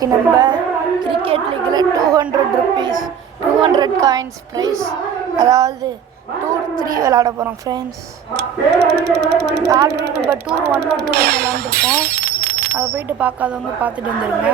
நம்ம cricket லீக்கில் 200 rupees 200 coins price, அதாவது tour 3 விளாட போகிறோம் ஃப்ரெண்ட்ஸ். ஆல்ரெடி நம்ம டூர் 1 2 விளாண்டுருக்கோம். அதை போயிட்டு பார்க்காதவங்க பார்த்துட்டு வந்துடுங்க.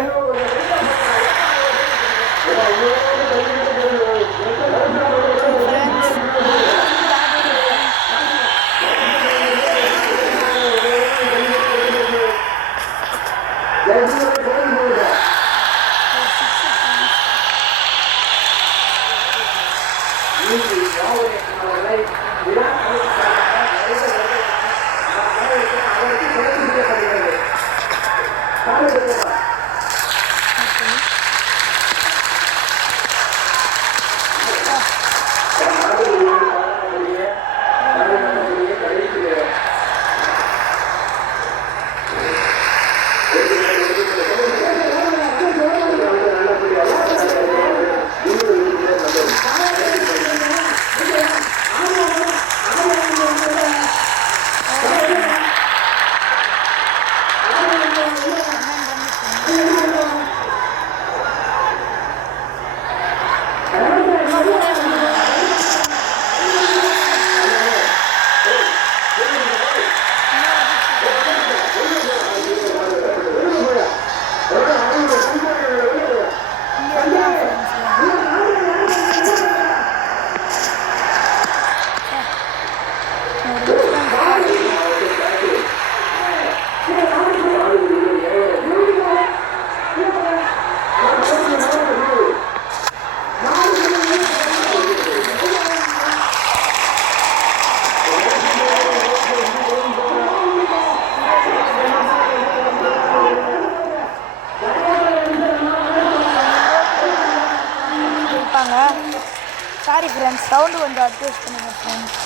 சாரி ஃப்ரெண்ட்ஸ், சவுண்டு கொஞ்சம் அட்ஜஸ்ட் பண்ணுங்கள் ஃப்ரெண்ட்ஸ்.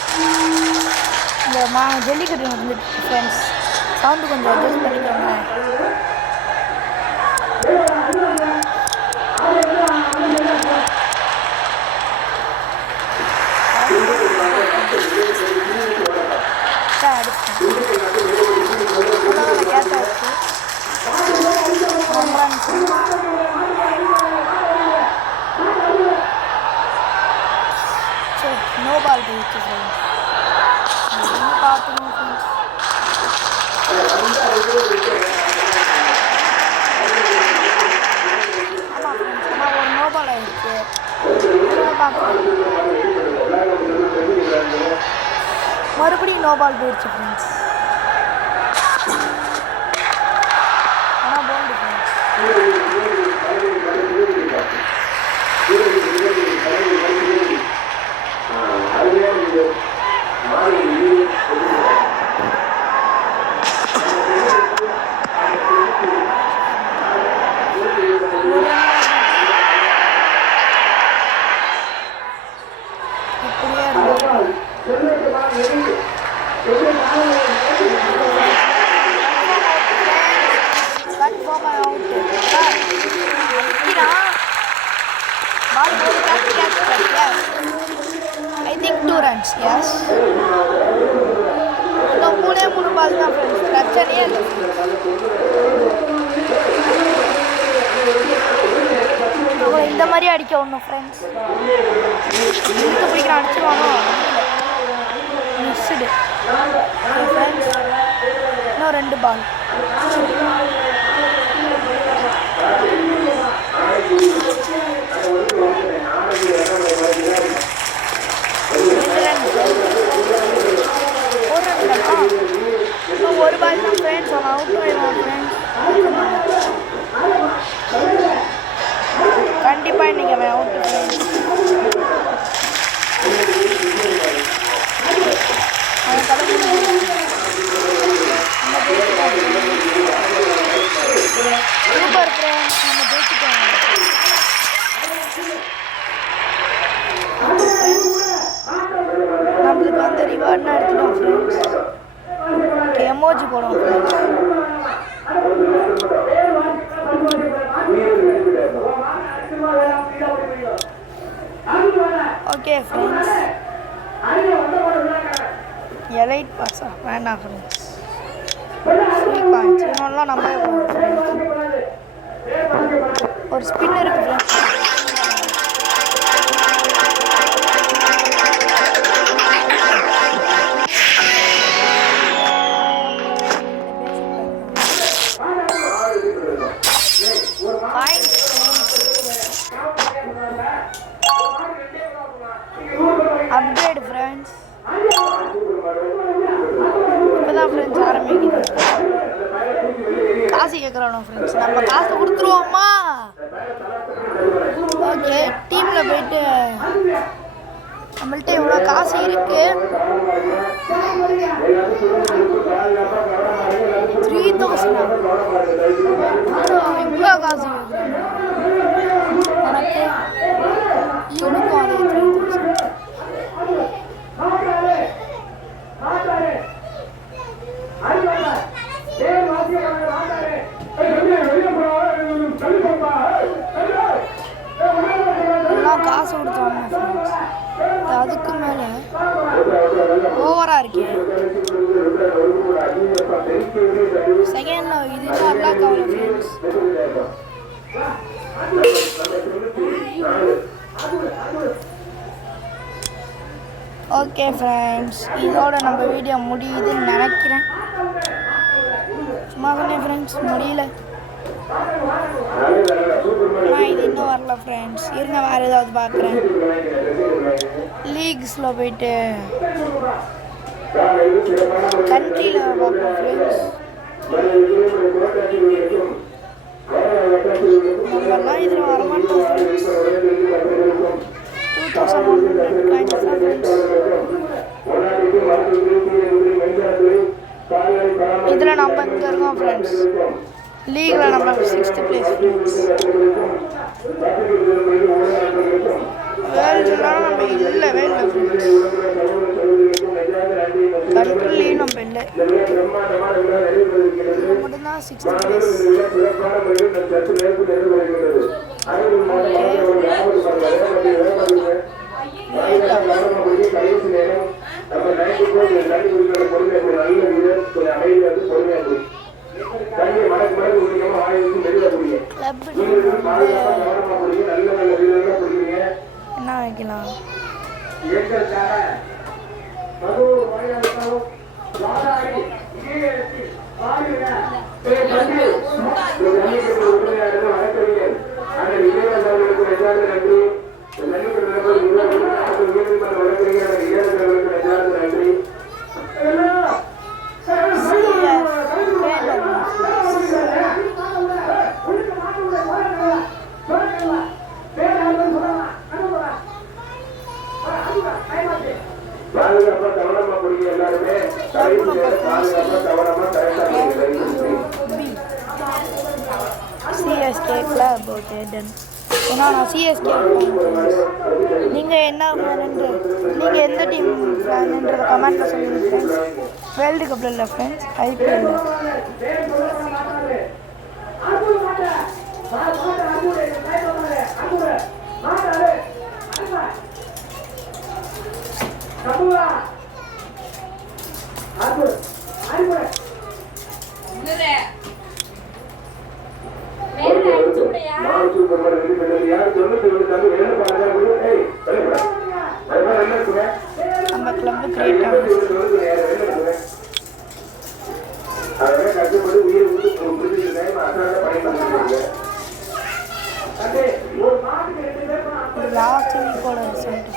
இந்த நான் ஜல்லிக்கட்டு வந்துட்டு ஃப்ரெண்ட்ஸ், சவுண்டு கொஞ்சம் அட்ஜஸ்ட் பண்ணிக்கோங்க. No ball போயிடுச்சு ஃப்ரெண்ட்ஸ். பார்க்கணும் ஃப்ரெண்ட்ஸ். ஆமாம் ஃப்ரெண்ட்ஸ், ஆனால் ஒரு நோ பால் ஆகிடுச்சு. பார்க்கணும், மறுபடியும் நோ பால் போயிடுச்சு ஃப்ரெண்ட்ஸ். ஆனால் bolt friends. I think 2 runs, yes. இன்னும் 3 பால் தான் ஃப்ரெண்ட்ஸ், பிரச்சனையே இல்லை. அவங்களை இந்த மாதிரி அடிக்க ஒன்றும் ஃப்ரெண்ட்ஸ், இழுத்து பிடிக்கிற அடிச்சிருவானோ, மிஸ்டு ஃப்ரெண்ட்ஸ். இன்னும் 2 பால். ஒரு பால் தான் ஃப்ரெண்ட்ஸ், அவன் அவுட் ஆயிடுவான் ஃப்ரெண்ட்ஸ். கண்டிப்பாக இன்றைக்கி அவன் அவுட் ஃப்ரெண்ட்ஸ். அவன் தலைமை சூப்பர் ஃப்ரெண்ட்ஸ், நம்ம ஜெயிச்சுட்டோம். நம்மளுக்கு வந்து ரிவார்ட்னா எடுத்துட்டோம் ஃப்ரெண்ட்ஸ். எமோஜி போடுவோம் ஃப்ரெண்ட்ஸ். ஓகே ஃப்ரெண்ட்ஸ், எலைட் பாஸா வேண்டாம் ஃப்ரெண்ட்ஸ். ஃப்ரீ காயின்ஸ் இன்னொன்னா நம்ம ஒரு ஸ்பின் இருக்கு ஃப்ரெண்ட்ஸ். Upgrade friends. இப்போதான் ஃப்ரெண்ட்ஸ் ஆரம்பிக்குது. காசு கேட்குறானோ ஃப்ரெண்ட்ஸ், நம்ம காசு கொடுத்துருவோமா? ஓகே, டீமில் போயிட்டு நம்மள்ட்ட இவ்வளோ காசு இருக்கு. 3000 இவ்வளோ காசு உனக்கு இவனுக்கும் அதே 3000. எல்லாம் காசு கொடுத்தாங்க ஃப்ரெண்ட்ஸ். அதுக்கு மேலே ஓவராக இருக்கு. செகண்ட் இதுதான் அன்லாக் ஆகல ஃப்ரெண்ட்ஸ். ஓகே ஃப்ரெண்ட்ஸ், இதோட நம்ம வீடியோ முடியுதுன்னு நினைக்கிறேன். சும்மா சொன்னேன் ஃப்ரெண்ட்ஸ், முடியல. ஆனால் இது இன்னும் வரல ஃப்ரெண்ட்ஸ். இருங்க, வேறு ஏதாவது பார்க்குறேன். லீக்ஸில் போயிட்டு கண்ட்ரியில் பார்ப்போம் ஃப்ரெண்ட்ஸ். நம்மலாம் இதில் வரமாட்டோம் ஃப்ரெண்ட்ஸ். 2100 காயின்ஸ் தான் ஃப்ரெண்ட்ஸ். இதில் நம்ம இங்கே இருக்கோம் ஃப்ரெண்ட்ஸ். லீகில் நம்ம 6th பிளேஸ் ஃப்ரெண்ட்ஸ். வேர்ல்டுலாம் நம்ம இல்லவே இல்லை ஃப்ரெண்ட்ஸ். கண்ட்ரிலையும் நம்ம இல்லை. மட்டும்தான் 6th பிளேஸ். என்ன வைக்கலாம்? CSK club okay done. ஏன்னா நான் சிஎஸ்கே நீங்கள் என்ன ஃபேனுன்ற நீங்கள் எந்த டீம் ஃபேனுன்றதை கமெண்ட்டில் சொல்லுங்கள் ஃப்ரெண்ட்ஸ். வேர்ல்டு கப்பில் இல்லை ஃப்ரெண்ட்ஸ், ஐபிஎல். நம்ம கிளப் கிரியேட் ஆகும். லாஸ்ட் வீக்கோட ரிசல்ட்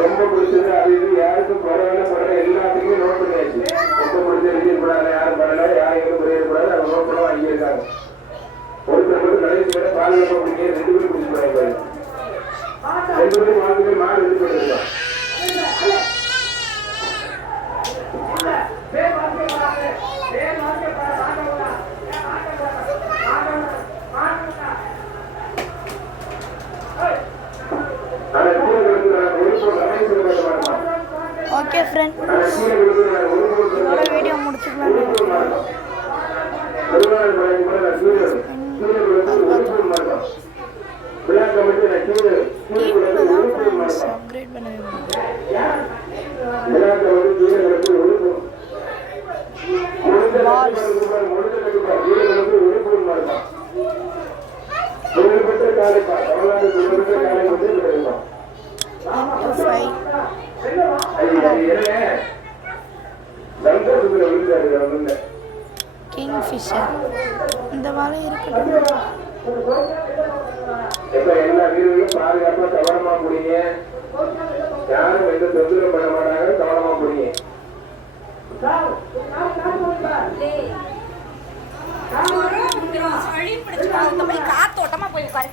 ரொம்ப பிடிச்சது. அது இது யாருக்கும் பரவாயில்ல பரவாயில்ல எல்லாத்துக்குமே நோட் பண்ணியாச்சு. ரொம்ப பிடிச்ச ரிஜிட் படாத யாரும் பரவாயில்ல, யாரும் எதுவும் புரியக்கூடாது. அவங்க நோட் பண்ண வாங்கியிருக்காங்க. ஒருத்தர் மட்டும் கடைசி வேலை பாதுகாப்பு பிடிக்க 2 பேரும் பிடிச்சி போயிருக்காரு. 2 பேரும் வாழ்க்கை மாடு எடுத்து போயிருக்காங்க. ஓகே ஃப்ரெண்ட், இதோட வீடியோ முடிச்சுக்கலாம். பண்ணவே முடியும். பால்ஸ் கிங்ஃபிஷர் இந்த வலை இருக்கட்டும். எல்லா வீரர்களும் பாதுகாப்பா கவனமா புடிங்க. யாரும் எந்த தொந்தரவு பண்ண மாட்டாங்க. கவனமா புடிங்க. காத்தோட்டமா போய் உட்காரு.